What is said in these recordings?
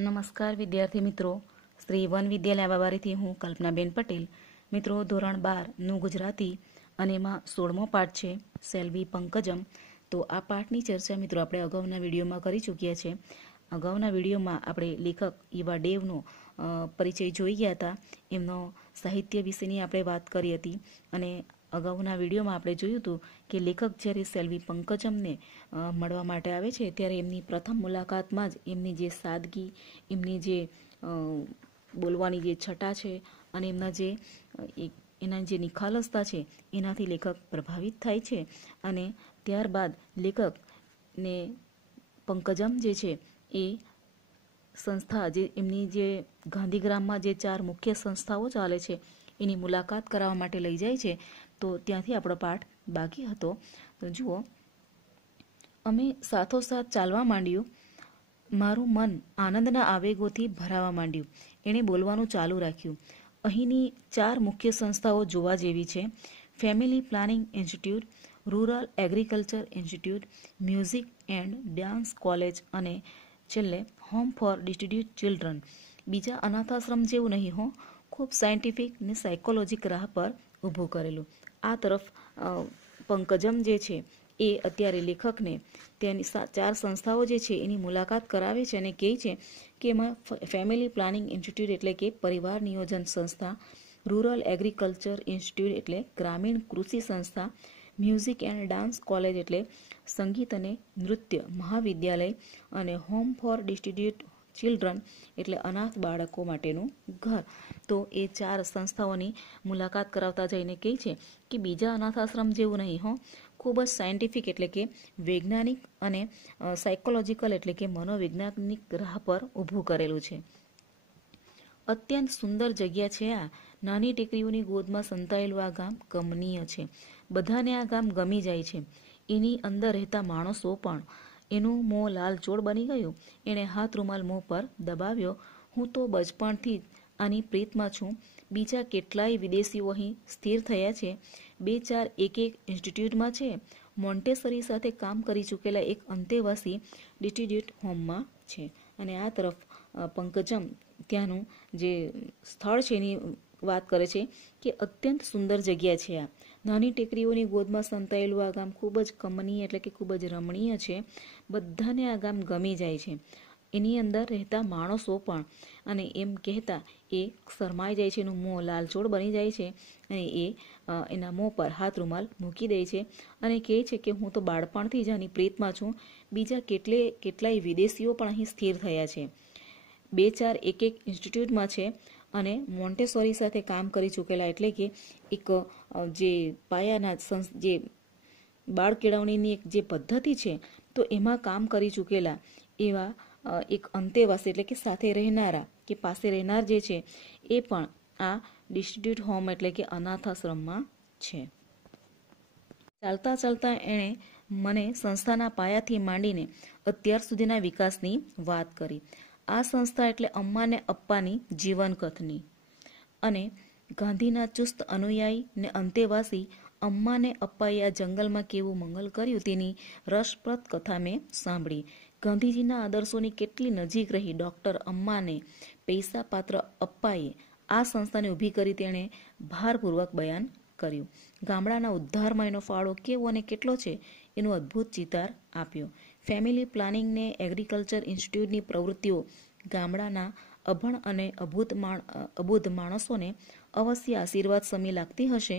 નમસ્કાર વિદ્યાર્થી મિત્રો, શ્રી વન વિદ્યાલય બાબારીથી હું કલ્પનાબેન પટેલ. મિત્રો, ધોરણ 12નું ગુજરાતી અને એમાં 16મો પાઠ છે સેલ્વી પંકજમ. તો આ પાઠની ચર્ચા મિત્રો આપણે અગાઉના વિડીયોમાં કરી ચૂક્યા છે. અગાઉના વિડીયોમાં આપણે લેખક ઈવા ડેવનો પરિચય જોઈ ગયા હતા. એમનો સાહિત્ય વિશેની આપણે વાત કરી હતી અને અગાઉના વિડીયોમાં આપણે જોયું હતું કે લેખક જ્યારે સેલ્વી પંકજમને મળવા માટે આવે છે ત્યારે એમની પ્રથમ મુલાકાતમાં જ એમની જે સાદગી, એમની જે બોલવાની જે છટા છે અને એના જે નિખાલસતા છે એનાથી લેખક પ્રભાવિત થાય છે. અને ત્યારબાદ લેખકને પંકજમ જે છે એ સંસ્થા જે એમની જે ગાંધીગ્રામમાં જે 4 મુખ્ય સંસ્થાઓ ચાલે છે એની મુલાકાત કરાવવા માટે લઈ જાય છે. તો ત્યાંથી આપણો પાઠ બાકી હતો. તો જુઓ, અમે સાથોસાથ ચાલવા માંડ્યું. મારું મન આનંદના આવેગોથી ભરાવા માંડ્યું. એણે બોલવાનું ચાલુ રાખ્યું. અહીંની 4 મુખ્ય સંસ્થાઓ જોવા જેવી છે: family planning institute, rural agriculture institute, music and dance college અને છેલ્લે હોમ ફોર ડિસ્ટ્રીબ્યુટ ચિલ્ડ્રન. બીજા અનાથાશ્રમ જેવું નહીં હો, ખૂબ સાયન્ટિફિક ને સાયકોલોજીક રાહ પર ઊભું કરેલું. આ તરફ પંકજમ જે છે એ અત્યારે લેખકને તેની 4 સંસ્થાઓ જે છે એની મુલાકાત કરાવે છે અને કહે છે કે એમાં ફેમિલી પ્લાનિંગ ઇન્સ્ટિટ્યૂટ એટલે કે પરિવાર નિયોજન સંસ્થા, રૂરલ એગ્રીકલ્ચર ઇન્સ્ટિટ્યૂટ એટલે ગ્રામીણ કૃષિ સંસ્થા, મ્યુઝિક એન્ડ ડાન્સ કોલેજ એટલે સંગીત અને નૃત્ય મહાવિદ્યાલય અને હોમ ફોર ડિસ્ટ્રીબ્યુટ ચિલ્ડ્રન એટલે અનાથ બાળકો માટેનું ઘર. તો એ 4 સંસ્થાઓની મુલાકાત કરાવતા જઈને કહે છે કે બીજા અનાથાશ્રમ જેવું નહીં હો, ખૂબ જ સાયન્ટિફિક એટલે કે વૈજ્ઞાનિક અને સાયકોલોજીકલ એટલે કે મનોવૈજ્ઞાનિક રાહ પર ઊભું કરેલું છે. અત્યંત સુંદર જગ્યા છે આ. નાની ટેકરીઓની ગોદમાં સંતાયેલું આ ગામ કમનીય છે. બધાને આ ગામ ગમી જાય છે. એની અંદર રહેતા માણસો પણ. એનું મોં લાલચોળ બની ગયું. એણે હાથ રૂમાલ મોં પર દબાવ્યો. હું તો બચપણથી જ આની પ્રીતમાં છું. બીજા કેટલાય વિદેશીઓ અહીં સ્થિર થયા છે. 2-4 એક ઇન્સ્ટિટ્યૂટમાં છે. મોન્ટેસરી સાથે કામ કરી ચૂકેલા એક અંતેવાસી ડિસ્ટ્રીબ્યુટ હોમમાં છે. અને આ તરફ પંકજમ ત્યાંનું જે સ્થળ છે એની વાત કરે છે કે અત્યંત સુંદર જગ્યા છે આ. નાની ટેકરીઓની ગોદમાં સંતાયેલું આ ગામ ખૂબ જ કમનીય એટલે કે ખૂબ જ રમણીય છે. બધાને આ ગામ ગમી જાય છે. એની અંદર રહેતા માણસો પણ. અને એમ કહેતા એ શરમાઈ જાય છે. એનું મોં લાલચોળ બની જાય છે અને એ એના મોં પર હાથ રૂમાલ મૂકી દે છે અને કહે છે કે હું તો બાળપણથી જ આની પ્રીતમાં છું. બીજા કેટલાય વિદેશીઓ પણ અહીં સ્થિર થયા છે. 2-4 એક ઇન્સ્ટિટ્યૂટમાં છે અને મોન્ટેસોરી સાથે કામ કરી ચૂકેલા એટલે કે એક જે પાયાના જે બાળ કેળવણીની એક જે પદ્ધતિ છે તો એમાં કામ કરી ચૂકેલા એવા એક અંતેવાસી એટલે કે સાથે રહેનારા કે પાસે રહેનાર જે છે એ પણ આ ડિસ્ટ્રીબ્યુટ હોમ એટલે કે અનાથાશ્રમમાં છે. ચાલતા ચાલતા એણે મને સંસ્થાના પાયાથી માંડીને અત્યાર સુધીના વિકાસની વાત કરી. આ સંસ્થા એટલે અમ્મા ને અપ્પાની જીવનકથની. અને ગાંધીના ચુસ્ત અનુયાયી ને અંતેવાસી અમ્મા ને અપ્પાએ આ જંગલમાં કેવું મંગલ કર્યું તેની રસપ્રદ કથા મેં સાંભળી. ગાંધીજીના આદર્શોની કેટલી નજીક રહી ડૉક્ટર અમ્માને પૈસા પાત્ર અપ્પાએ આ સંસ્થાને ઊભી કરી તેણે ભારપૂર્વક બયાન કર્યું. ગામડાના ઉદ્ધારમાં એનો ફાળો કેવો અને કેટલો છે એનો અદ્ભુત ચિતાર આપ્યો. ફેમિલી પ્લાનિંગ ને એગ્રીકલ્ચર ઇન્સ્ટિટ્યૂટની પ્રવૃત્તિઓ ગામડાના અભણ અને અબુધ માણસોને અવશ્ય આશીર્વાદ સમી લાગતી હશે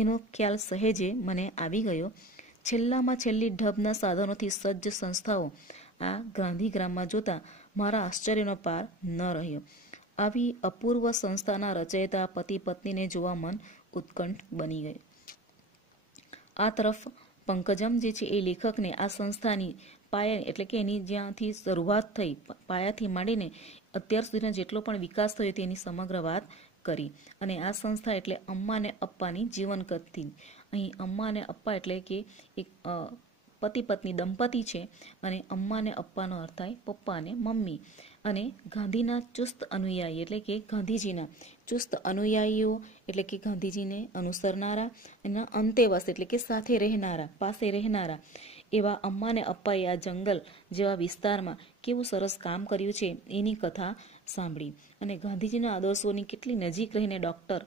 એનો ખ્યાલ સહેજે મને આવી ગયો. છેલ્લામાં છેલ્લી ઢબના સાધનોથી સજ્જ સંસ્થાઓ આ ગાંધીગ્રામમાં જોતા મારા આશ્ચર્યનો પાર ન રહ્યો. આવી અપૂર્વ સંસ્થાના રચયિતા પતિ પત્નીને જોવા મન ઉત્કંઠ બની ગયું. આ તરફ પંકજમ જે છે એ લેખકને આ સંસ્થાની પાયા એટલે કે એની જ્યાંથી શરૂઆત થઈ પાયાથી માંડીને અત્યાર સુધીનો જેટલો પણ વિકાસ થયો તેની સમગ્ર વાત કરી. અને આ સંસ્થા એટલે અમ્મા અને અપ્પાની જીવનકથથી. અહીં અમ્મા અને અપ્પા એટલે કે એક પતિ પત્ની દંપતી છે અને અમ્મા અને અપ્પાનો અર્થ થાય પપ્પા અને મમ્મી. અને ગાંધીના ચુસ્ત અનુયાયી એટલે કે ગાંધીજીના ચુસ્ત અનુયાયીઓ એટલે કે ગાંધીજીને અનુસરનારા, એના અંતેવાસી એટલે કે સાથે રહેનારા, પાસે રહેનારા એવા અમ્મા અને અપ્પાએ આ જંગલ જેવા વિસ્તારમાં કેવું સરસ કામ કર્યું છે એની કથા સાંભળી અને ગાંધીજીના આદર્શોની કેટલી નજીક રહીને ડૉક્ટર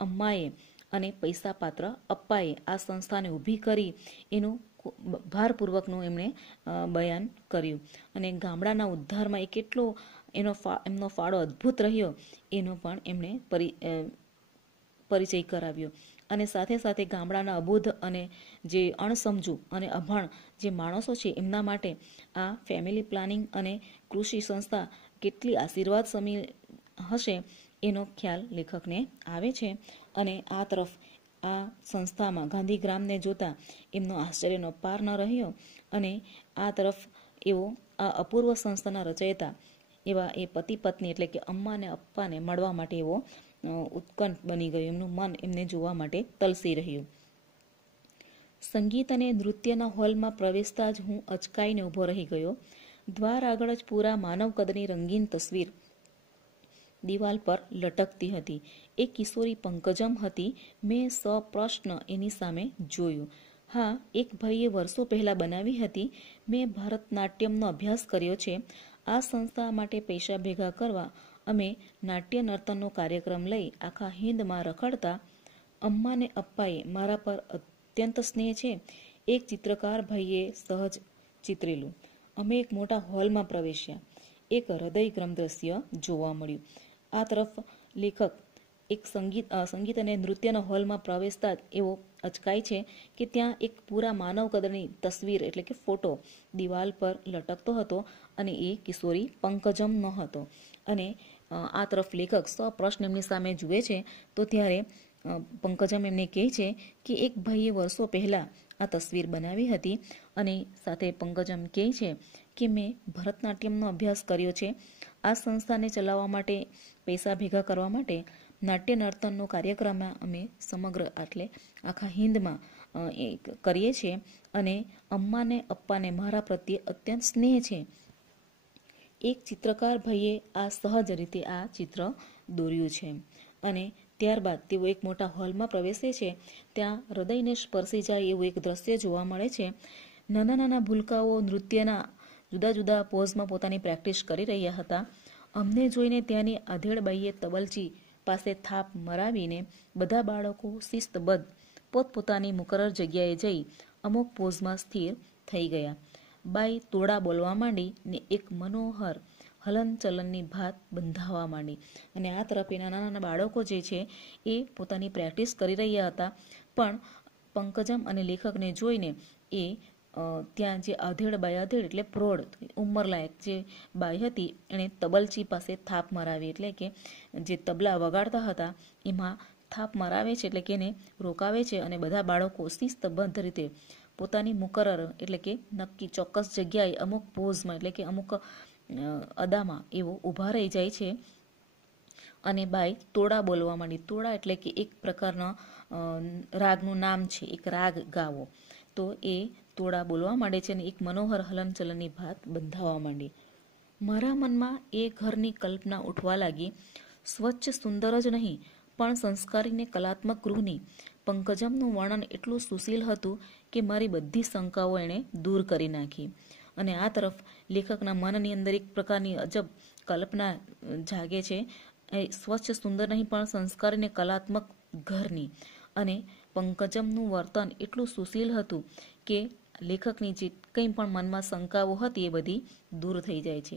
અમ્માએ અને પૈસાપાત્ર અપ્પાએ આ સંસ્થાને ઊભી કરી એનું ભારપૂર્વકનું એમણે બયાન કર્યું અને ગામડાના ઉદ્ધારમાં એ કેટલો એમનો ફાળો અદ્ભુત રહ્યો એનો પણ એમણે પરિચય કરાવ્યો અને સાથે સાથે ગામડાના અબોધ અને જે અણસમજુ અને અભણ જે માણસો છે એમના માટે આ ફેમિલી પ્લાનિંગ અને કૃષિ સંસ્થા કેટલી આશીર્વાદ સમી હશે એનો ખ્યાલ લેખકને આવે છે અને આ તરફ આ સંસ્થામાં ગાંધીગ્રામને જોતા એમનો આશ્ચર્યનો પાર ન રહ્યો અને આ તરફ એવો આ અપૂર્વ સંસ્થાના રચયિતા એવા એ પતિ પત્ની એટલે કે અમ્મા અને અપ્પાને મળવા માટે એવો ઉત્કંઠ બની ગયું, એમનું મન એમને જોવા માટે તલસી રહ્યું. સંગીત અને નૃત્યના હોલમાં પ્રવેશતા જ હું અચકાઈને ઊભો રહી ગયો. દ્વાર આગળ જ પૂરા માનવ કદની રંગીન તસવીર દિવાલ પર લટકતી હતી. એક કિશોરી પંકજમ હતી. મેં સપ્રશ્ન એની સામે જોયું. હા, એક ભાઈએ વર્ષો પહેલાં બનાવી હતી. મેં ભરતનાટ્યમનો અભ્યાસ કર્યો છે. આ સંસ્થા માટે પૈસા ભેગા કરવા અમે નાટ્ય નર્તનનો કાર્યક્રમ લઈ આખા હિંદમાં રખડતા. અમ્મા ને અપ્પાએ મારા પર અત્યંત સ્નેહ છે. એક ચિત્રકાર ભાઈએ સહજ ચિતરેલું. અમે એક મોટા હોલમાં પ્રવેશ્યા. એક હૃદયગ્રમ દ્રશ્ય જોવા મળ્યું. આ તરફ લેખક એક સંગીત અને નૃત્યના હોલમાં પ્રવેશતા જ એવો અચકાય છે કે ત્યાં એક પૂરા માનવ કદરની તસવીર એટલે કે ફોટો દિવાલ પર લટકતો હતો અને એ કિશોરી પંકજમનો હતો. અને આ તરફ લેખક સપ્રશ્ન એમની સામે જુએ છે તો ત્યારે પંકજમ એમને કહે છે કે એક ભાઈએ વર્ષો પહેલાં આ તસવીર બનાવી હતી અને સાથે પંકજમ કહે છે કે મેં ભરતનાટ્યમનો અભ્યાસ કર્યો છે. આ સંસ્થાને ચલાવવા માટે પૈસા ભેગા કરવા માટે નાટ્ય નર્તનનો કાર્યક્રમમાં અમે સમગ્ર એટલે આખા હિંદમાં કરીએ છીએ અને અમ્માને અપ્પાને મારા પ્રત્યે અત્યંત સ્નેહ છે. એક ચિત્રકાર ભાઈએ આ સહજ રીતે આ ચિત્ર દોર્યું છે અને ત્યારબાદ તેઓ એક મોટા હોલમાં પ્રવેશે છે. ત્યાં હૃદયને સ્પર્શી જાય એવું એક દ્રશ્ય જોવા મળે છે. નાના નાના ભૂલકાઓ નૃત્યના જુદા જુદા પોઝમાં પોતાની પ્રેક્ટિસ કરી રહ્યા હતા. અમને જોઈને ત્યાંની આધેડબાઈએ તબલચી પાસે થાપ મરાવીને બધા બાળકો શિસ્તબદ્ધ પોતપોતાની મુકરર જગ્યાએ જઈ અમુક પોઝમાં સ્થિર થઈ ગયા. બાઈ તોડા બોલવા માંડી ને એક મનોહર હલનચલનની ભાત બંધાવવા માંડી અને આ તરફ એ નાના નાના બાળકો જે છે એ પોતાની પ્રેક્ટિસ કરી રહ્યા હતા. પણ પંકજમ અને લેખકને જોઈને એ ત્યાં જે આધેડ એટલે પ્રૌઢ ઉંમરલાયક જે બાઈ હતી એણે તબલચી પાસે થાપ મરાવી એટલે કે જે તબલા વગાડતા હતા એમાં થાપ મરાવે છે એટલે કે એને રોકાવે છે અને બધા બાળકો શિસ્તબદ્ધ રીતે પોતાની મુકરર એટલે કે નક્કી ચોક્કસ જગ્યાએ અમુક પોઝમાં એટલે કે અમુક અદામાં એવો ઊભા રહી જાય છે અને બાઈ તોડા બોલવા માંડી. તોડા એટલે કે એક પ્રકારના રાગનું નામ છે, એક રાગ ગાવો. તો એ તોડા બોલવા માંડે છે અને એક મનોહર હલનચલનની ભાત બંધાવવા માંડી. મારા મનમાં એ ઘરની કલ્પના ઉઠવા લાગી. સ્વચ્છ સુંદર જ નહીં પણ સંસ્કારીને કલાત્મક ગૃહની. પંકજમનું વર્ણન એટલું સુશીલ હતું કે મારી બધી શંકાઓ એણે દૂર કરી નાખી. અને આ તરફ લેખકના મનની અંદર એક પ્રકારની અજબ કલ્પના જાગે છે. સ્વચ્છ સુંદર નહીં પણ સંસ્કારીને કલાત્મક ઘરની. અને પંકજમનું વર્તન એટલું સુશીલ હતું કે લેખકની જે કંઈ પણ મનમાં શંકાઓ હતી એ બધી દૂર થઈ જાય છે.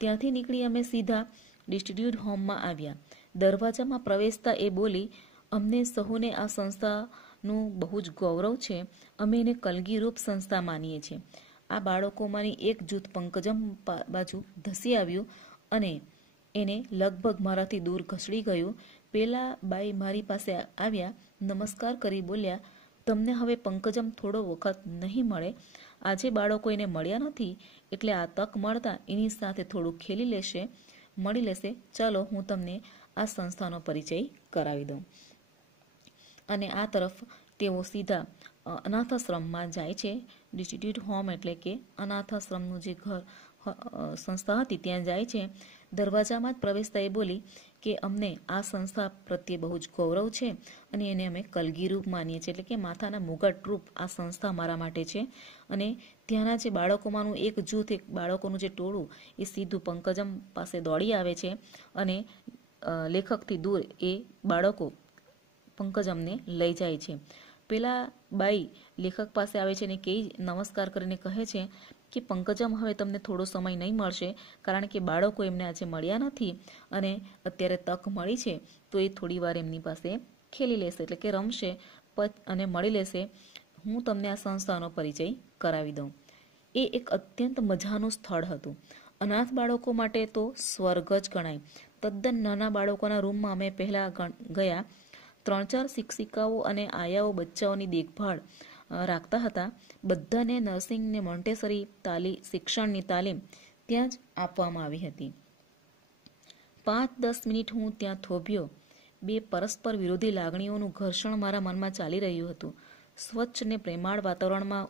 ત્યાંથી નીકળી અમે સીધા ડિસ્ટ્રીબ્યુટ હોમમાં આવ્યા. દરવાજામાં પ્રવેશતા એ બોલી, અમને સહુને આ સંસ્થાનું બહુ જ ગૌરવ છે. અમે એને કલગીરૂપ સંસ્થા માનીએ છીએ. આ બાળકોમાંની એક જૂથ પંકજમ બાજુ ધસી આવ્યું અને એને લગભગ મારાથી દૂર ઘસડી ગયું. પેલા બાઈ મારી પાસે આવ્યા, નમસ્કાર કરી બોલ્યા, તમને હવે પંકજમ થોડો વખત નહીં મળે. આજે બાળકો એને મળ્યા નથી એટલે આ તક મળતા એની સાથે થોડું મળી લેશે. ચાલો હું તમને આ સંસ્થાનો પરિચય કરાવી દઉં. અને આ તરફ તેઓ સીધા અનાથાશ્રમમાં જાય છે. ડિસ્ટ્રીબ્યુટ હોમ એટલે કે અનાથાશ્રમનું જે ઘર સંસ્થા હતી ત્યાં જાય છે. દરવાજામાં જ પ્રવેશતા એ બોલી કે અમને આ સંસ્થા પ્રત્યે બહુ જ ગૌરવ છે અને એને અમે કલગી રૂપ માનીએ છીએ, એટલે કે માથાના મુગટ રૂપ આ સંસ્થા મારા માટે છે. અને ત્યાંના જે બાળકોમાંનું એક જૂથ, એક બાળકોનું જે ટોળું એ સીધું પંકજમ પાસે દોડી આવે છે અને લેખકથી દૂર એ બાળકો પંકજમને લઈ જાય છે. પેલા બાઈ લેખક પાસે આવે છે અને નમસ્કાર કરીને કહે છે કે પંકજમ, હવે તમને થોડો સમય નહીં મળશે, કારણ કે બાળકો એમને આજે મળ્યા નથી અને અત્યારે તક મળી છે તો એ થોડી વાર એમની પાસે ખેલી લેશે, એટલે કે રમશે અને મળી લેશે. હું તમને આ સંસ્થાનો પરિચય કરાવી દઉં. એ એક અત્યંત મજાનું સ્થળ હતું. અનાથ બાળકો માટે તો સ્વર્ગ જ ગણાય. તદ્દન નાના બાળકોના રૂમમાં અમે પહેલાં ગયા. 3-4 શિક્ષિકાઓ અને આયાઓ બચ્ચાઓની દેખભાળ રાખતા હતા. બધાને નર્સિંગ ને મોન્ટેસરી શિક્ષણની તાલીમ ત્યાં જ આપવામાં આવી હતી. 5-10 મિનિટ હું ત્યાં થોભ્યો. બે પરસ્પર વિરોધી લાગણીઓનું ઘર્ષણ મારા મનમાં ચાલી રહ્યું હતું. સ્વચ્છ ને પ્રેમાળ વાતાવરણમાં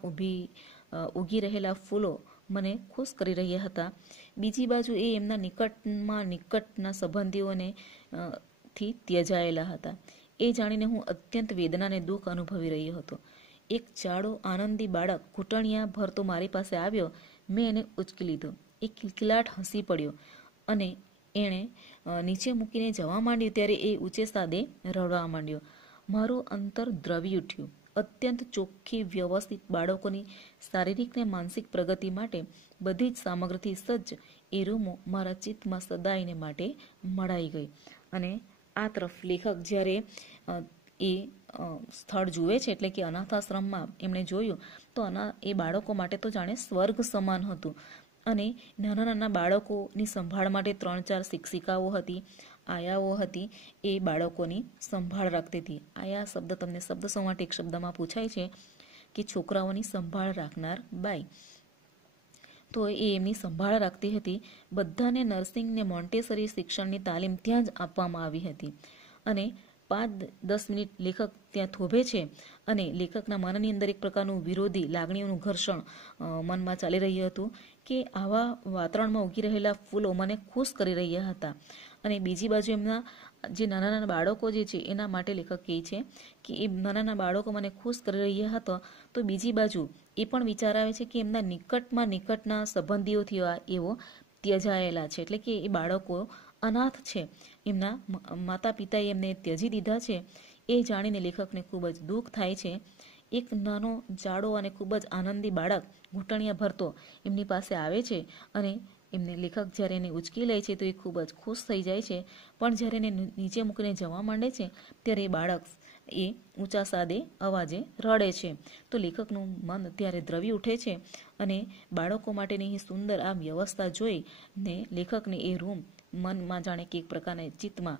ઉગી રહેલા ફૂલો મને ખુશ કરી રહ્યા હતા. બીજી બાજુ એ એમના નિકટના સંબંધીઓને થી ત્યજાયેલા હતા. એ જાણીને હું અત્યંત વેદના અને દુઃખ અનુભવી રહ્યો હતો. એક જાડો આનંદી બાળક ઘૂંટણિયા ભરતો મારી પાસે આવ્યો. મેં એને ઉચકી લીધો. એ કિલકિલાટ હસી પડ્યો અને એણે નીચે મૂકીને જવા માંડ્યું ત્યારે એ ઊંચે સાદે રડવા માંડ્યો. મારું અંતર દ્રવી ઉઠ્યું. અત્યંત ચોખ્ખી, વ્યવસ્થિત બાળકોની શારીરિક ને માનસિક પ્રગતિ માટે બધી જ સામગ્રીથી સજ્જ એ રૂમો મારા ચિત્તમાં સદાયને માટે મળાઈ ગઈ. અને આ તરફ લેખક જ્યારે એ સ્થળ જુએ છે, એટલે કે અનાથાશ્રમમાં એમણે જોયું તો એ બાળકો માટે તો જાણે સ્વર્ગ સમાન હતું. અને નાના નાના બાળકોની સંભાળ માટે 3-4 શિક્ષિકાઓ હતી, આયાઓ હતી. એ બાળકોની સંભાળ રાખતી હતી. આયા શબ્દ તમને શબ્દ સમાટ એક શબ્દમાં પૂછાય છે કે છોકરાઓની સંભાળ રાખનાર બાઈ. તો એ એમની સંભાળ રાખતી હતી. બધાને નર્સિંગ ને મોન્ટેસરી શિક્ષણની તાલીમ ત્યાં જ આપવામાં આવી હતી. અને 5-10 મિનિટ લેખક ત્યાં થોભે છે અને લેખકના મનની અંદર એક પ્રકારનું વિરોધી લાગણીઓનું ઘર્ષણ મનમાં ચાલી રહ્યું હતું કે આવા વાતાવરણમાં ઉગી રહેલા ફૂલો મને ખુશ કરી રહ્યા હતા. અને બીજી બાજુ એમના જે નાના નાના બાળકો જે છે એના માટે લેખક કહે છે કે એ નાના નાના બાળકો મને ખુશ કરી રહ્યા હતા. તો બીજી બાજુ એ પણ વિચાર આવે છે કે એમના નિકટના સંબંધીઓથી એવો ત્યજાયેલા છે, એટલે કે એ બાળકો અનાથ છે, એમના માતા પિતાએ એમને ત્યજી દીધા છે. એ જાણીને લેખકને ખૂબ જ દુઃખ થાય છે. એક નાનો જાડો અને ખૂબ જ આનંદી બાળક ઘૂંટણિયા ભરતો એમની પાસે આવે છે અને એમને લેખક જ્યારે એને ઉચકી લે છે તો એ ખૂબ જ ખુશ થઈ જાય છે. પણ જ્યારે એને નીચે મૂકીને જવા માંડે છે ત્યારે એ બાળક એ ઊંચા સાદે અવાજે રડે છે. તો લેખકનું મન ત્યારે દ્રવી ઉઠે છે અને બાળકો માટેની સુંદર આ વ્યવસ્થા જોઈ ને લેખકને એ રૂમ મનમાં જાણે કે એક પ્રકારના ચિત્તમાં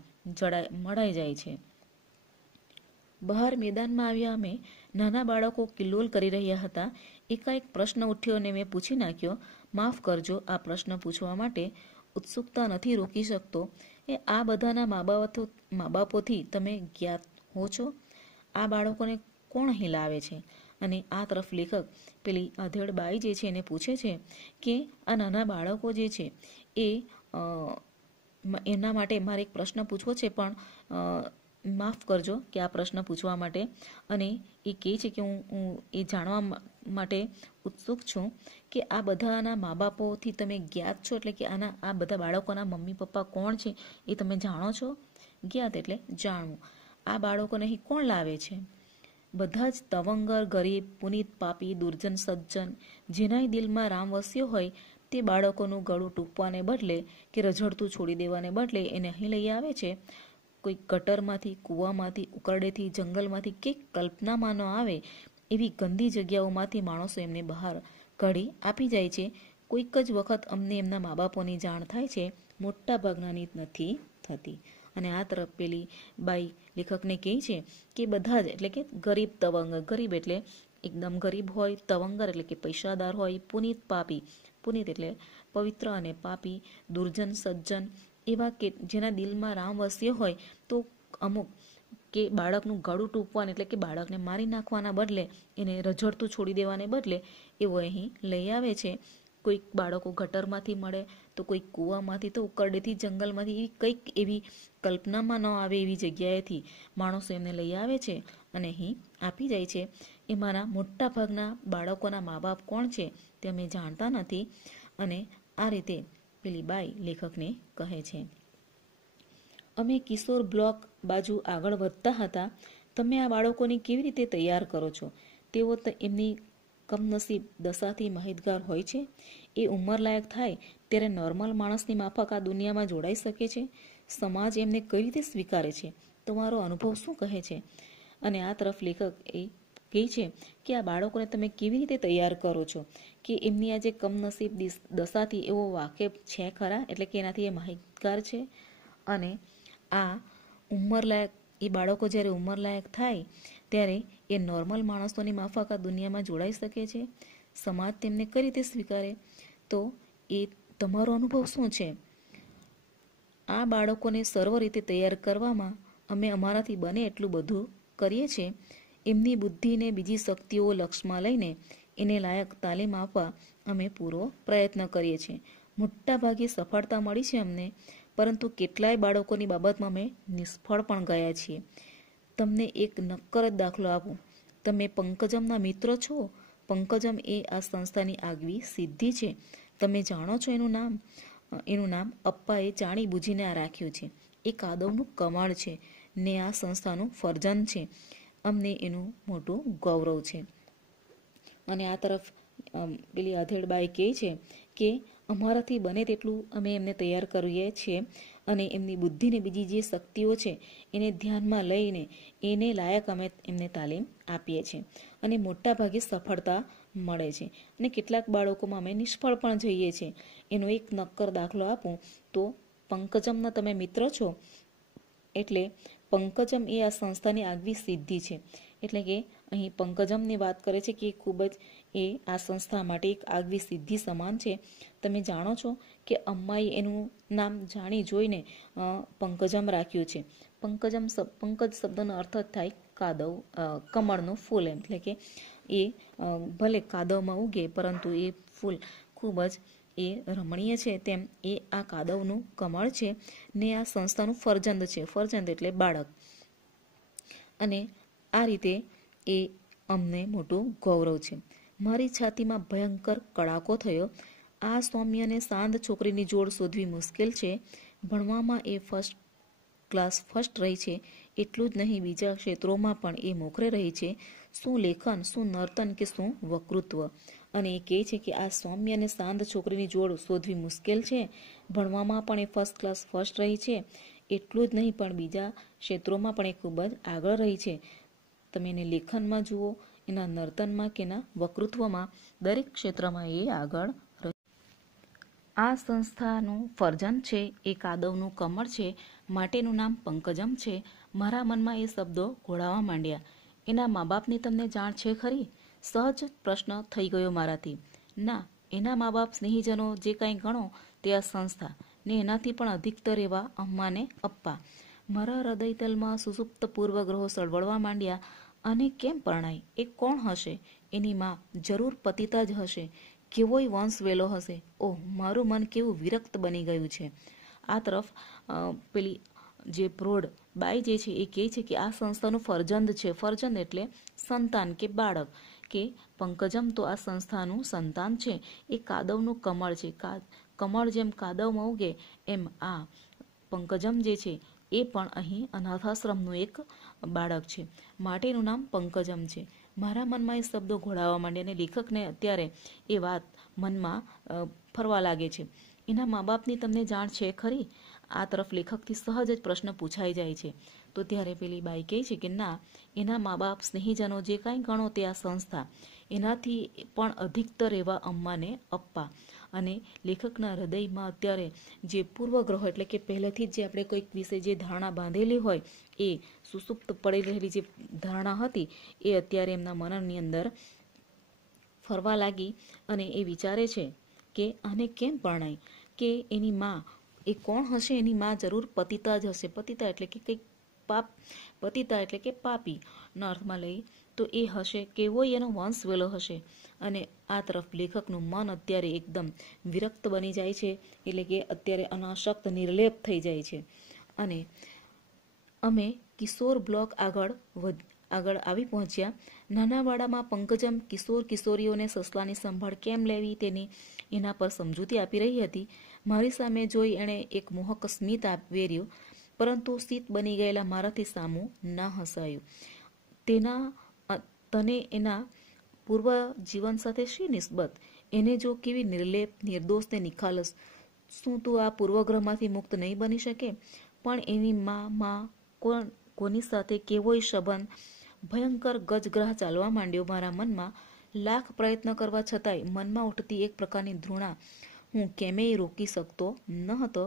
મળાઈ જાય છે. બહાર મેદાનમાં આવ્યા અમે. નાના બાળકો કિલ્લોલ કરી રહ્યા હતા. એકાએક પ્રશ્ન ઉઠ્યો અને મેં પૂછી નાખ્યો. માફ કરજો, આ પ્રશ્ન પૂછવા માટે ઉત્સુકતા નથી રોકી શકતો. આ બધાના મા બાપોથી તમે જ્ઞાત હો છો? આ બાળકોને કોણ અહીં લાવે છે? અને આ તરફ લેખક પેલી આધેડ બાઈ જે છે એને પૂછે છે કે આ નાના બાળકો જે છે એ એના માટે મારે એક પ્રશ્ન પૂછવો છે, પણ માફ કરજો કે આ પ્રશ્ન પૂછવા માટે. અને એ કહે છે કે હું એ જાણવા માટે ઉત્સુક છું કે આ બધાના મા બાપોથી તમે જ્ઞાત છો, એટલે કે આ બધા બાળકોના મમ્મી પપ્પા કોણ છે એ તમે જાણો છો? જ્ઞાત એટલે જાણવું. આ બાળકોને અહીં કોણ લાવે છે? બધા જ તવંગર, ગરીબ, પુનિત, પાપી, દુર્જન, સજ્જન, જેના દિલમાં રામ વસ્યો હોય તે બાળકોનું ગળું ટૂંપવાને બદલે કે રઝળતું છોડી દેવાને બદલે એને અહીં લઈ આવે છે. કોઈ ગટરમાંથી, કૂવામાંથી, ઉકરડેથી, જંગલમાંથી કે કલ્પનામાં ન આવે એવી ગંદી જગ્યાઓમાંથી માણસો એમને બહાર કાઢી આપી જાય છે. કોઈક જ વખત અમને એમના મા બાપોની જાણ થાય છે, મોટા ભાગનાની નથી થતી. અને આ તરફ પેલી બાઈ લેખકને કહે છે કે બધા જ, એટલે કે ગરીબ, તવંગર, ગરીબ એટલે એકદમ ગરીબ હોય, તવંગર એટલે કે પૈસાદાર હોય, પુનિત, પાપી, પુનિત એટલે પવિત્ર અને પાપી, દુર્જન, સજ્જન, એવા કે જેના દિલમાં રામ વસ્ય હોય તો અમુક કે બાળકનું ગળું ટૂંપવાને એટલે કે બાળકને મારી નાખવાના બદલે એને રઝળતું છોડી દેવાને બદલે એવો અહીં લઈ આવે છે. કોઈક બાળકો ગટરમાંથી મળે, તો કોઈક કૂવામાંથી, તો ઉકરડેથી, જંગલમાંથી, એવી કંઈક એવી કલ્પનામાં ન આવે એવી જગ્યાએથી માણસો એમને લઈ આવે છે અને અહીં આપી જાય છે. એમાંના મોટા ભાગના બાળકોના મા બાપ કોણ છે તે અમે જાણતા નથી. અને આ રીતે પેલી બાઈ લેખકને કહે છે, અમે કિશોર બ્લોક બાજુ આગળ વધતા હતા. તમે આ બાળકોને કેવી રીતે તૈયાર કરો છો? તેઓ એમની કમનસીબ દશાથી માહિતગાર હોય છે. એ ઉંમરલાયક થાય ત્યારે નોર્મલ માણસની માફક આ દુનિયામાં જોડાઈ શકે છે. સમાજ એમને કઈ રીતે સ્વીકારે છે? તમારો અનુભવ શું કહે છે? અને આ તરફ લેખક એ કહે છે કે આ બાળકોને તમે કેવી રીતે તૈયાર કરો છો, કે એમની આ જે કમનસીબ દશાથી એવો વાકેફ છે ખરા, એટલે કે એનાથી એ માહિતગાર છે. અને આ ઉંમરલાયક એ બાળકો જ્યારે ઉંમરલાયક થાય ત્યારે એ નોર્મલ માણસોની માફક આ દુનિયામાં જોડાઈ શકે છે. સમાજ તેમને કઈ રીતે સ્વીકારે? તો એ તમારો અનુભવ શું છે? આ બાળકોને સર્વ રીતે તૈયાર કરવામાં અમે અમારાથી બને એટલું બધું કરીએ છીએ. એમની બુદ્ધિને બીજી શક્તિઓ લક્ષમાં લઈને એને લાયક તાલીમ આપવા અમે પૂરો પ્રયત્ન કરીએ છીએ. મોટાભાગે સફળતા મળી છે અમને, પરંતુ કેટલાય બાળકોની બાબતમાં અમે નિષ્ફળ પણ ગયા છીએ. તમને એક નક્કર જ દાખલો આપું. તમે પંકજમના મિત્રો છો. પંકજમ એ આ સંસ્થાની આગવી સિદ્ધિ છે. તમે જાણો છો એનું નામ અપ્પાએ જાણી બુજીને આ રાખ્યું છે. એ કાદવનું કમાળ છે ને આ સંસ્થાનું ફરજન છે. અમને એનું મોટું ગૌરવ છે. અને આ તરફ પેલી અધેડબાઈ કહે છે કે અમારાથી બને તેટલું અમે એમને તૈયાર કરીએ છીએ અને એમની બુદ્ધિને બીજી જે શક્તિઓ છે એને ધ્યાનમાં લઈને એને લાયક અમે એમને તાલીમ આપીએ છીએ અને મોટા ભાગે સફળતા મળે છે. અને કેટલાક બાળકોમાં અમે નિષ્ફળ પણ જઈએ છીએ. એનો એક નક્કર દાખલો આપું તો પંકજમના તમે મિત્ર છો, એટલે પંકજમ એ આ સંસ્થાની આગવી સિદ્ધિ છે. એટલે કે અહીં પંકજમની વાત કરે છે કે ખૂબ જ એ આ સંસ્થા માટે એક આગવી સિદ્ધિ સમાન છે. તમે જાણો છો કે અમ્માએ એનું નામ જાણી જોઈને પંકજમ રાખ્યું છે. પંકજ શબ્દનો અર્થ જ થાય કાદવ, કમળનું ફૂલ એમ. એટલે કે એ ભલે કાદવમાં ઉગે પરંતુ એ ફૂલ ખૂબ જ એ રમણીય છે, તેમ એ આ કાદવનું કમળ છે ને આ સંસ્થાનું ફરજંદ છે. ફરજંદ એટલે બાળક. અને આ રીતે એ અમને મોટું ગૌરવ છે. મારી છાતીમાં ભયંકર કડાકો થયો. આ સૌમ્ય અને શાંત છોકરીની જોડ શોધવી મુશ્કેલ છે. ભણવામાં એ ફર્સ્ટ રહી છે. એટલું જ નહીં, બીજા ક્ષેત્રોમાં પણ એ મોખરે રહી છે. શું લેખન, શું નર્તન કે શું વક્તૃત્વ. અને એ કહે છે કે આ સૌમ્ય અને શાંત છોકરીની જોડ શોધવી મુશ્કેલ છે. ભણવામાં પણ એ ફર્સ્ટ રહી છે. એટલું જ નહીં પણ બીજા ક્ષેત્રોમાં પણ એ ખૂબ જ આગળ રહી છે. તમે એને લેખનમાં જુઓ, એના નર્તનમાં કે એના વક્તૃત્વમાં, દરેક ક્ષેત્રમાં એ આગળ રહી. આ સંસ્થાનું ફરજન છે, એ કાદવનું કમળ છે, માટેનું નામ પંકજમ છે. મારા મનમાં એ શબ્દો ઘોળાવા માંડ્યા. એના મા બાપની તમને જાણ છે ખરી? સહજ પ્રશ્ન થઈ ગયો મારાથી. ના, એના મા બાપ, સ્નેહીજનો જે કાંઈ ગણો તે આ સંસ્થા ને એનાથી પણ અધિકતર એવા અમ્મા ને અપ્પા. મારા હૃદયતલમાં સુસુપ્ત પૂર્વગ્રહો સળવળવા માંડ્યા. અને કેમ પરણાય? એ કોણ હશે? એની માં જરૂર પતિતા જ હશે. કેવોય વંશ વેલો હશે. ઓહ, મારું મન કેવું વિરક્ત બની ગયું છે. આ તરફ પેલી જે પ્રૌઢ બાઈ જે છે એ કહે છે કે આ સંસ્થાનું ફરજંદ છે. ફરજંદ એટલે સંતાન કે બાળક. કે પંકજમ તો આ સંસ્થાનું સંતાન છે. એ કાદવનું કમળ છે. કમળ જેમ કાદવમાં ઉગે એમ આ પંકજમ જે છે એ પણ અહીં અનાથાશ્રમનું એક બાળક છે. માટેનું નામ પંકજમ છે. મારા મનમાં એ શબ્દો ઘોળાવા માંડે અને લેખકને અત્યારે એ વાત મનમાં ફરવા લાગે છે. એના મા બાપની તમને જાણ છે ખરી? આ તરફ લેખકથી સહજ જ પ્રશ્ન પૂછાઈ જાય છે. તો ત્યારે પેલી બાઈ કહે છે કે ના, એના મા બાપ, સ્નેહીજનો જે કાંઈ ગણો તે આ સંસ્થા, એનાથી પણ અધિકતર એવા અમ્મા ને અપ્પા. અને લેખકના હૃદયમાં અત્યારે જે પૂર્વગ્રહો, એટલે કે પહેલેથી જ જે આપણે કોઈક વિશે જે ધારણા બાંધેલી હોય, એ સુસુપ્ત પડી રહેલી જે ધારણા હતી એ અત્યારે એમના મનની અંદર ફરવા લાગી. અને એ વિચારે છે કે આને કેમ પરણાય, કે એની માં એ કોણ હશે? એની માં જરૂર પતિતા જ હશે. પતિતા એટલે કે કંઈક પતિતા એટલે કે પાપી ના અર્થમાં લઈ તો એ હશે કેવોય એનો વંશ વેલો હશે. અને આ તરફ લેખકનું મન અત્યારે એકદમ વિરક્ત બની જાય છે, એટલે કે અત્યારે અનાસક્ત નિર્લેપ થઈ જાય છે. અને અમે કિશોર બ્લોક આગળ આવી પહોંચ્યા. નાના વાડામાં પંકજમ કિશોરીઓને સસલાની સંભાળ કેમ લેવી તેની એના પર સમજૂતી આપી રહી હતી. મારી સામે જોઈ એણે એક મોહક સ્મિત વેર્યું, પરંતુ શીત બની ગયેલા મારાથી સામું ના હસાયું. તને એના પૂર્વ જીવન સાથે શી નિસ્બત? એને જો કેવી નિર્લેપ, નિર્દોષ ને નિખાલસ! શું તું આ પૂર્વગ્રહમાંથી મુક્ત નહીં બની શકે? પણ એની માં કોની સાથે કેવોય સંબંધ? ભયંકર ગજગ્રાહ ચાલવા માંડ્યો મારા મનમાં. લાખ પ્રયત્ન કરવા છતાંય મનમાં ઉઠતી એક પ્રકારની ધૃણા હું કેમેય રોકી શકતો ન હતો.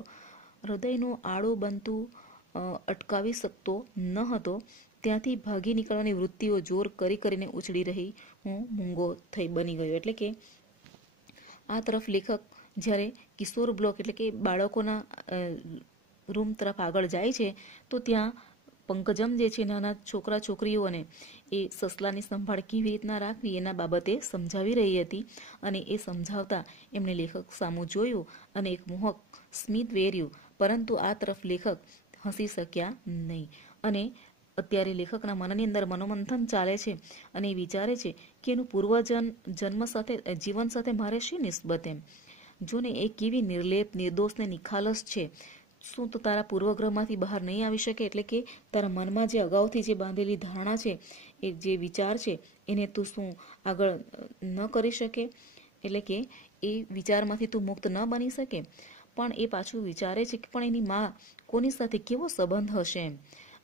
હૃદયનું આળું બનતું અટકાવી શકતો ન હતો. ત્યાંથી ભાગી નીકળવાની વૃત્તિઓ જોર કરીને ઉછળી રહી. હું મૂંગો બની ગયો. એટલે કે આ તરફ લેખક જ્યારે કિશોર બ્લોક એટલે કે બાળકોના રૂમ તરફ આગળ જાય છે, તો ત્યાં પંકજમ જે છે નાના છોકરા છોકરીઓને એ સસલાની સંભાળ કેવી રીતના રાખવી એના બાબતે સમજાવી રહી હતી. અને એ સમજાવતા એમણે લેખક સામું જોયું અને એક મોહક સ્મિત વેર્યું, પરંતુ આ તરફ લેખક હસી શક્યા નહીં. અને અત્યારે લેખકના મનની અંદર મનોમંથન ચાલે છે અને એ વિચારે છે કે એનું જીવન સાથે મારે શી નિસ્બત એમ. જોને એ કેવી નિર્લેપ, નિર્દોષ ને નિખાલસ છે. શું તો તારા પૂર્વગ્રહમાંથી બહાર નહીં આવી શકે? એટલે કે તારા મનમાં જે અગાઉથી જે બાંધેલી ધારણા છે, એ જે વિચાર છે, એને તું શું આગળ ન કરી શકે? એટલે કે એ વિચારમાંથી તું મુક્ત ન બની શકે? પણ એ પાછું વિચારે છે કે પણ એની માં કોની સાથે કેવો સંબંધ હશે એમ.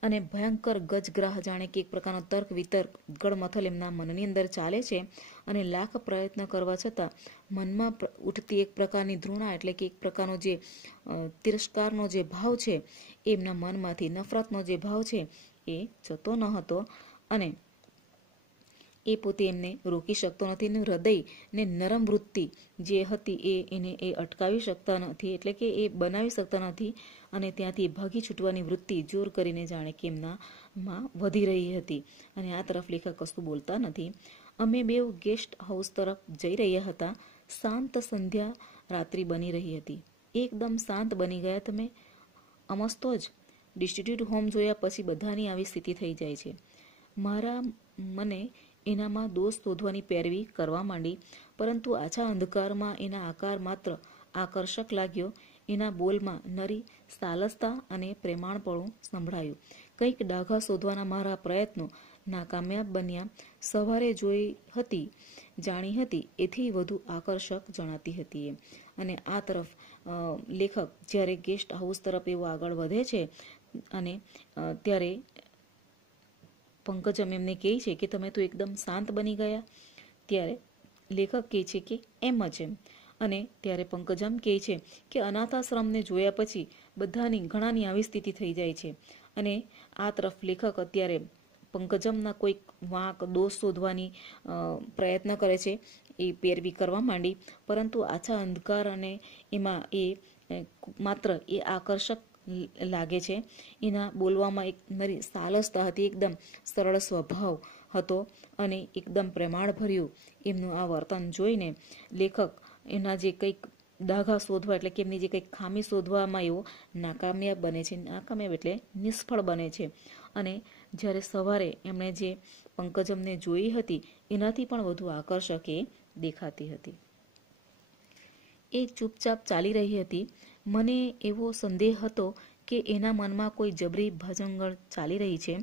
અને ભયંકર ગજગ્રાહ જાણે કે એક પ્રકારનો તર્ક વિતર્ક ગળમથલ એમના મનની અંદર ચાલે છે. અને લાખ પ્રયત્ન કરવા છતાં મનમાં ઉઠતી એક પ્રકારની ધૃણા એટલે કે એક પ્રકારનો જે તિરસ્કારનો જે ભાવ છે, એમના મનમાંથી નફરતનો જે ભાવ છે એ જતો ન હતો. અને એ પોતે એમને રોકી શકતો નથી. એનું હૃદય ને નરમ વૃત્તિ જે હતી એને અટકાવી શકતા નથી, એટલે કે એ બનાવી શકતા નથી. અને ત્યાંથી ભાગી છૂટવાની વૃત્તિ જોર કરીને જાણે કે એમનામાં વધી રહી હતી. અને આ તરફ લેખક કશું બોલતા નથી. અમે બેઉ ગેસ્ટ હાઉસ તરફ જઈ રહ્યા હતા. શાંત સંધ્યા રાત્રિ બની રહી હતી. એકદમ શાંત બની ગયા તમે. અમસ્તો જ ડિસ્ટ્રિક્ટ હોમ જોયા પછી બધાની આવી સ્થિતિ થઈ જાય છે. મારા મને એનામાં દોષ શોધવાની પેરવી કરવા માંડી, પરંતુ આછા અંધકારમાં એના આકાર માત્ર આકર્ષક લાગ્યો. એના બોલમાં નરી સાલસતા અને પ્રેમાળપણું સંભળાયું. કંઈક ડાઘા શોધવાના મારા પ્રયત્નો નાકામયાબ બન્યા. સવારે જોઈ હતી, જાણી હતી, એથી વધુ આકર્ષક જણાતી હતી એ. અને આ તરફ લેખક જ્યારે ગેસ્ટ હાઉસ તરફ એવો આગળ વધે છે અને ત્યારે પંકજમ એમને કહે છે કે તમે તો એકદમ શાંત બની ગયા. ત્યારે લેખક કહે છે કે એમ જ એમ. અને ત્યારે પંકજમ કહે છે કે અનાથાશ્રમને જોયા પછી ઘણાની આવી સ્થિતિ થઈ જાય છે. અને આ તરફ લેખક અત્યારે પંકજમના કોઈક વાંક દોષ શોધવાની પ્રયત્ન કરે છે, એ પેરવી કરવા માંડી, પરંતુ આછા અંધકાર અને એમાં એ માત્ર એ આકર્ષક લાગે છે. એના બોલવામાં એક નરી સાલસતા હતી, એકદમ સરળ સ્વભાવ હતો અને એકદમ પ્રેમાળ ભર્યું એમનું આ વર્તન જોઈને લેખક એના જે કંઈક ડાઘા શોધવા એટલે કે એમની જે કંઈક ખામી શોધવામાં એવો નાકામયાબ બને છે. નાકામયાબ એટલે નિષ્ફળ બને છે. અને જ્યારે સવારે એમણે જે પંકજમને જોઈ હતી એનાથી પણ વધુ આકર્ષક એ દેખાતી હતી. એ ચૂપચાપ ચાલી રહી હતી. મને એવો સંદેહ હતો કે એના મનમાં કોઈ જબરી ભજંગળ ચાલી રહી છે.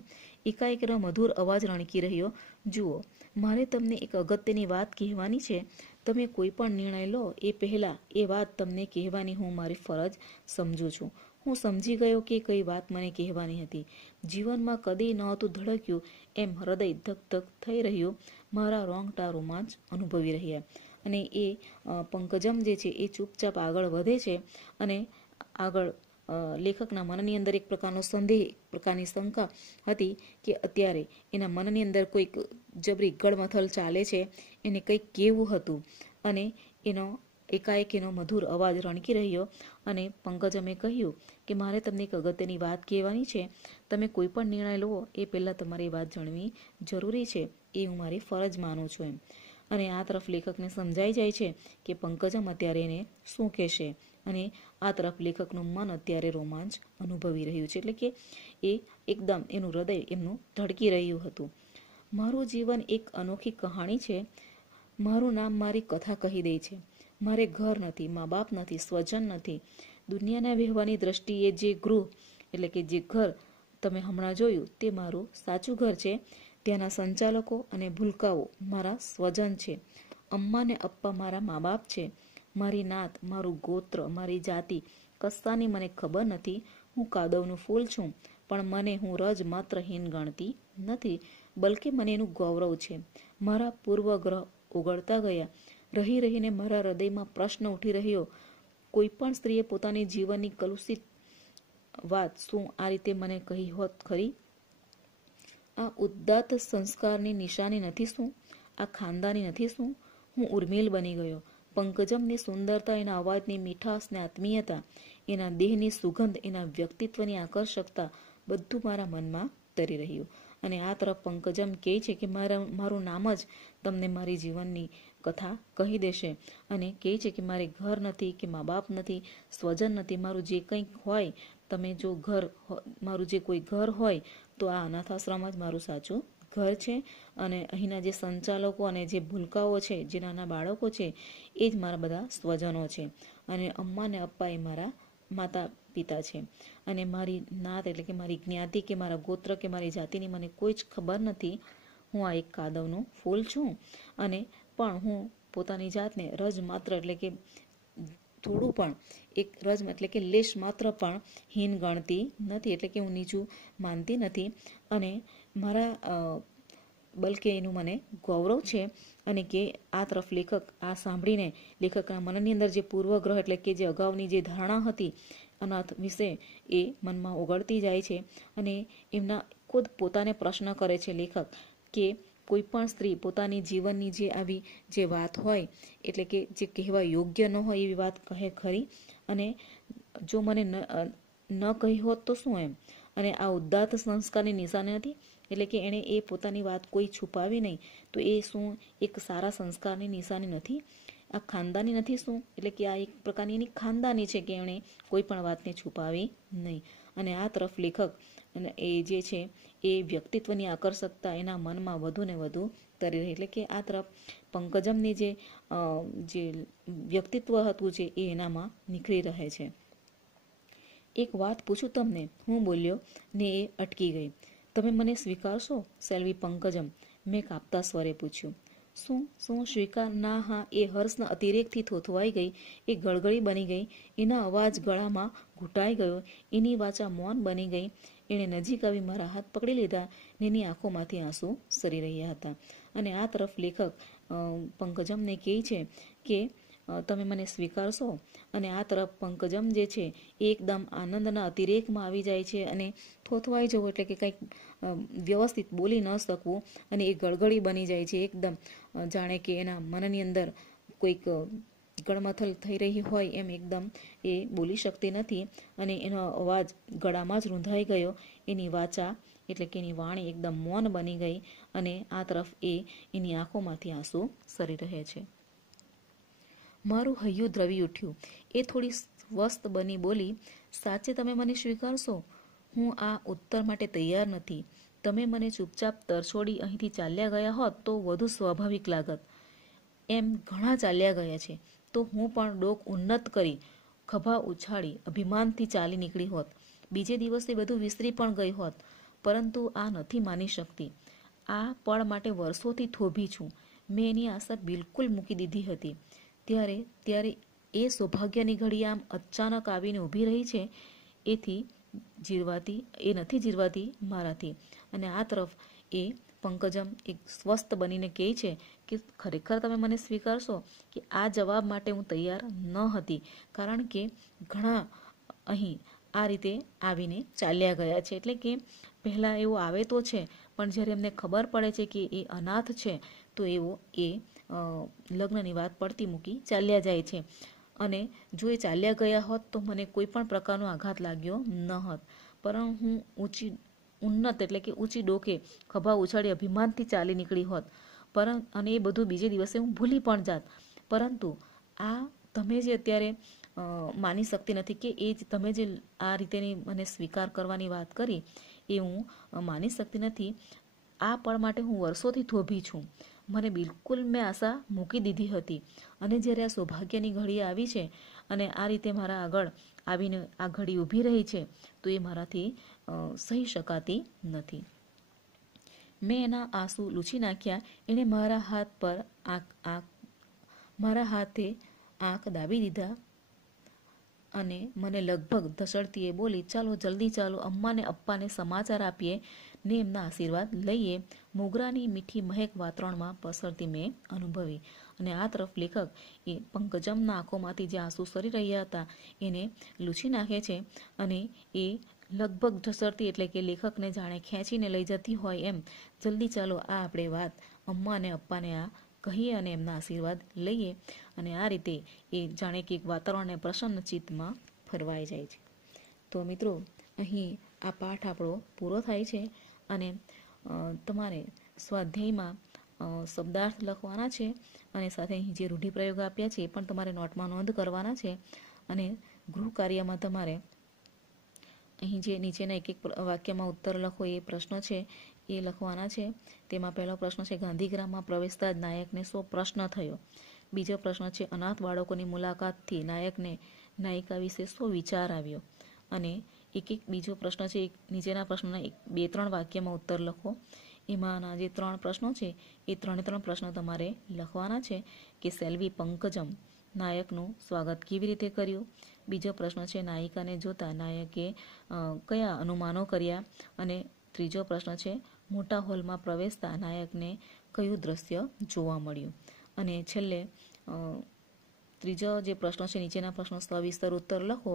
એકાએક એનો મધુર અવાજ રણકી રહ્યો, જુઓ, મારે તમને એક અગત્યની વાત કહેવાની છે. તમે કોઈ પણ નિર્ણય લો એ પહેલાં એ વાત તમને કહેવાની હું મારી ફરજ સમજું છું. હું સમજી ગયો કે કઈ વાત મને કહેવાની હતી. જીવનમાં કદી નહોતું ધડક્યું એમ હૃદય ધક ધક થઈ રહ્યું. મારા રોંગટા રોમાંચ અનુભવી રહ્યા. અને એ પંકજમ જે છે એ ચૂપચાપ આગળ વધે છે. અને આગળ લેખકના મનની અંદર એક પ્રકારનો સંદેહ, એક પ્રકારની શંકા હતી કે અત્યારે એના મનની અંદર કોઈક જબરી ગળમથલ ચાલે છે, એને કંઈક કહેવું હતું. અને એનો એકાએક એનો મધુર અવાજ રણકી રહ્યો અને પંકજમે કહ્યું કે મારે તમને એક અગત્યની વાત કહેવાની છે. તમે કોઈ પણ નિર્ણય લો એ પહેલાં તમારી વાત જાણવી જરૂરી છે. એ હું મારી ફરજ માનું છું એમ. અને આ તરફ લેખકને સમજાઈ જાય છે કે પંકજમ અત્યારે એને શું કહેશે, અને આ તરફ લેખકનું મન અત્યારે રોમાંચ અનુભવી રહ્યું છે. એટલે કે એ એકદમ એનું હૃદય એમનું ધડકી રહ્યું હતું. મારું જીવન એક અનોખી કહાણી છે. મારું નામ મારી કથા કહી દે છે. મારે ઘર નથી, મા બાપ નથી, સ્વજન નથી. દુનિયાના વ્યવહારની દ્રષ્ટિએ જે ગૃહ એટલે કે જે ઘર તમે હમણાં જોયું તે મારું સાચું ઘર છે. ત્યાંના સંચાલકો અને ભૂલકાઓ મારા સ્વજન છે. અમ્મા ને અપ્પા મારા મા બાપ છે. મારી નાત, મારું ગોત્ર, મારી જાતિ કશાની મને ખબર નથી. હું કાદવનું ફૂલ છું, પણ મને હું રજ માત્ર હીન ગણતી નથી, બલકે મને એનું ગૌરવ છે. મારા પૂર્વગ્રહ ઓગળતા ગયા. રહી રહીને મારા હૃદયમાં પ્રશ્ન ઉઠી રહ્યો, કોઈ પણ સ્ત્રીએ પોતાની જીવનની કલુષિત વાત શું આ રીતે મને કહી હોત ખરી? આ ઉદ્દાત સંસ્કારની નિશાની નથી શું? આ ખાનદાની નથી શું? હું ઉર્મિલ બની ગયો. પંકજમની સુંદરતા, એના અવાજની મીઠાશ ને આત્મીયતા, એના દેહની સુગંધ, એના વ્યક્તિત્વની આકર્ષકતા બધું મારા મનમાં તરી રહ્યું. અને આ તરફ પંકજમ કહે છે કે મારું નામ જ તમને મારી જીવનની કથા કહી દેશે. અને કહે છે કે મારે ઘર નથી, કે મા બાપ નથી, સ્વજન નથી. મારું જે કંઈક હોય, તમે જો મારું જે કોઈ ઘર હોય તો આ અનાથાશ્રમ જ મારું સાચું ઘર છે. અને અહીંના જે સંચાલકો અને જે ભૂલકાઓ છે, જે નાના બાળકો છે, એ જ મારા બધા સ્વજનો છે. અને અમ્મા ને અપ્પા એ મારા માતા પિતા છે. અને મારી નાત એટલે કે મારી જ્ઞાતિ કે મારા ગોત્ર કે મારી જાતિની મને કોઈ જ ખબર નથી. હું આ એક કાદવનું ફૂલ છું. અને પણ હું પોતાની જાતને રજ માત્ર એટલે કે થોડું પણ એક રજ એટલે કે લેશ માત્ર પણ હીન ગણતી નથી. એટલે કે હું નીચું માનતી નથી. અને મારા બલકે એનું મને ગૌરવ છે. અને કે આ તરફ લેખક આ સાંભળીને લેખકના મનની અંદર જે પૂર્વગ્રહ એટલે કે જે અગાઉની જે ધારણા હતી અનાથ વિશે એ મનમાં ઓગળતી જાય છે. અને એમના ખુદ પોતાને પ્રશ્ન કરે છે લેખક કે કોઈ પણ સ્ત્રી પોતાની જીવનની જે આવી જે વાત હોય એટલે કે જે કહેવા યોગ્ય ન હોય એવી વાત કહે ખરી? અને જો મને ન કહી હોત તો શું એમ? અને આ ઉદ્દાત સંસ્કારની નિશાની નથી. એટલે કે એણે એ પોતાની વાત કોઈ છુપાવી નહીં, તો એ શું એક સારા સંસ્કારની નિશાની નથી? આ ખાનદાની નથી શું? એટલે કે આ એક પ્રકારની એની ખાનદાની છે કે એણે કોઈ પણ વાતને છુપાવી નહીં. અને આ તરફ લેખક એ જે છે એ વ્યક્તિત્વની આકર્ષકતા એના મનમાં વધુ ને વધુ તરી રહી. એટલે કે આ તરફ પંકજમની જે વ્યક્તિત્વ હતું છે એ એનામાં નીકળી રહે છે. એક વાત પૂછું તમને, હું બોલ્યો ને એ અટકી ગઈ. તમે મને સ્વીકારશો સેલ્વી પંકજમ? મેં કાપતા સ્વરે પૂછ્યું. શું સ્વીકાર? ના, હા. એ હર્ષના અતિરેકથી થોથવાઈ ગઈ. એ ગળગળી બની ગઈ. એના અવાજ ગળામાં ઘૂંટાઈ ગયો. એની વાચા મૌન બની ગઈ. એણે નજીક આવી મારા હાથ પકડી લીધા ને એની આંખોમાંથી આંસુ સરી રહ્યા હતા. અને આ તરફ લેખક પંકજમને કહે છે કે તમે મને સ્વીકારશો? અને આ તરફ પંકજમ જે છે એ એકદમ આનંદના અતિરેકમાં આવી જાય છે અને થોથવાઈ જવું એટલે કે કંઈક વ્યવસ્થિત બોલી ન શકવું. અને એ ગળગળી બની જાય છે. એકદમ જાણે કે એના મનની અંદર કોઈક ગળમથલ થઈ રહી હોય એમ એકદમ એ બોલી શકતી નથી. અને એનો અવાજ ગળામાં જ રૂંધાઈ ગયો. એની વાચા એટલે કે એની વાણી એકદમ મૌન બની ગઈ. અને આ તરફ એની આંખોમાંથી આંસુ સરી રહે છે. મારું હૈયું દ્રવી ઉઠ્યું. એ થોડી સ્વસ્થ બની બોલી, સાચે તમે મને સ્વીકારશો? હું આ ઉત્તર માટે તૈયાર નથી. તમે મને ચૂપચાપ તરછોડી અહીંથી ચાલ્યા ગયા હોત તો વધુ સ્વાભાવિક લાગત. એમ ઘણા ચાલ્યા ગયા છે તો હું પણ ડોક ઉન્નત કરી, ખભા ઉછાળી અભિમાનથી ચાલી નીકળી હોત. બીજે દિવસે બધું વિસરી પણ ગઈ હોત. પરંતુ આ નથી માની શકતી. આ પળ માટે વર્ષોથી થોભી છું. મેં એની આશા બિલકુલ મૂકી દીધી હતી. ત્યારે એ સૌભાગ્યની ઘડી આમ અચાનક આવીને ઊભી રહી છે. એ નથી જીરવાતી મારાથી. અને આ તરફ એ પંકજમ એક સ્વસ્થ બનીને કહે છે કે ખરેખર તમે મને સ્વીકારશો? કે આ જવાબ માટે હું તૈયાર ન હતી, કારણ કે ઘણા અહીં આ રીતે આવીને ચાલ્યા ગયા છે. એટલે કે પહેલાં એવો આવે તો છે, પણ જ્યારે એમને ખબર પડે છે કે એ અનાથ છે તો એ લગ્નની વાત પડતી મૂકી ચાલ્યા જાય છે. અને જો એ ચાલ્યા ગયા હોત તો મને કોઈ પણ પ્રકારનો આઘાત લાગ્યો ન હોત, પરંતુ હું ઉન્નત એટલે કે ઊંચી ડોકે ખભા ઉછાળી અભિમાનથી ચાલી નીકળી હોત, અને એ બધું બીજે દિવસે હું ભૂલી પણ જાત. પરંતુ આ તમે જે અત્યારે માની શકતી નથી કે એ જ તમે જે આ રીતેની મને સ્વીકાર કરવાની વાત કરી એ હું માની શકતી નથી. આ પળ માટે હું વર્ષોથી થોભી છું. મને બિલકુલ મેં આશા મૂકી દીધી હતી, અને જ્યારે આ સૌભાગ્યની ઘડી આવી છે અને આ રીતે મારા આગળ આવીને આ ઘડી ઊભી રહી છે તો એ મારાથી સહી શકાતી નથી. મેં એના આંસુ લૂછી નાખ્યા. એણે મારા હાથે આંખ દાબી દીધા અને મને લગભગ ધસડતી એ બોલી, ચાલો જલ્દી ચાલો, અમ્માને અપ્પાને સમાચાર આપીએ ને એમના આશીર્વાદ લઈએ. મોગરાની મીઠી મહેક વાતાવરણમાં પસરતી મેં અનુભવી. અને આ તરફ લેખક એ પંકજમના આંખોમાંથી જે આંસુ સરી રહ્યા હતા એને લૂછી નાખે છે, અને એ લગભગ ઢસડતી એટલે કે લેખકને જાણે ખેંચીને લઈ જતી હોય એમ, જલ્દી ચાલો આ આપણે વાત અમ્મા અને અપ્પાને આ કહીએ અને એમના આશીર્વાદ લઈએ. અને આ રીતે એ જાણે કે વાતાવરણને પ્રસન્ન ચિત્તમાં ફરવાઈ જાય છે. તો મિત્રો, અહીં આ પાઠ આપણો પૂરો થાય છે, અને તમારે સ્વાધ્યાયમાં શબ્દાર્થ લખવાના છે, અને સાથે અહીં જે રૂઢિપ્રયોગ આપ્યા છે એ પણ તમારે નોટમાં નોંધ કરવાના છે. અને ગૃહ કાર્યમાં તમારે અહીં જે નીચેના એક વાક્યમાં ઉત્તર લખો એ પ્રશ્નો છે એ લખવાના છે. તેમાં પહેલો પ્રશ્ન છે, ગાંધીગ્રામમાં પ્રવેશતા જ નાયકને શો પ્રશ્ન થયો? બીજો પ્રશ્ન છે, અનાથ બાળકોની મુલાકાતથી નાયકને નાયિકા વિશે શું વિચાર આવ્યો? અને બીજો પ્રશ્ન છે, નીચેના પ્રશ્નોના 2-3 વાક્યમાં ઉત્તર લખો. એમાંના જે 3 પ્રશ્નો છે એ 3 પ્રશ્નો તમારે લખવાના છે કે સેલ્વી પંકજમ નાયકનું સ્વાગત કેવી રીતે કર્યું? બીજો પ્રશ્ન છે, નાયિકાને જોતા નાયકે કયા અનુમાનો કર્યા? અને ત્રીજો પ્રશ્ન છે, મોટા હોલમાં પ્રવેશતા નાયકને કયું દ્રશ્ય જોવા મળ્યું? અને છેલ્લે ત્રીજો જે પ્રશ્ન છે, નીચેના પ્રશ્નો સવિસ્તર ઉત્તર લખો.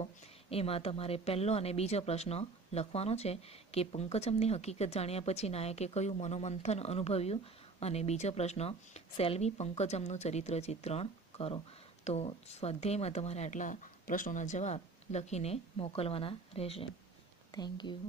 એમાં તમારે પહેલો અને બીજો પ્રશ્ન લખવાનો છે કે પંકજમની હકીકત જાણ્યા પછી નાયકે કયું મનોમંથન અનુભવ્યું? અને બીજો પ્રશ્ન, સેલ્વી પંકજમનું ચરિત્ર ચિત્રણ કરો. તો સ્વાધ્યાયમાં તમારે આટલા પ્રશ્નોના જવાબ લખીને મોકલવાના રહેશે. Thank you.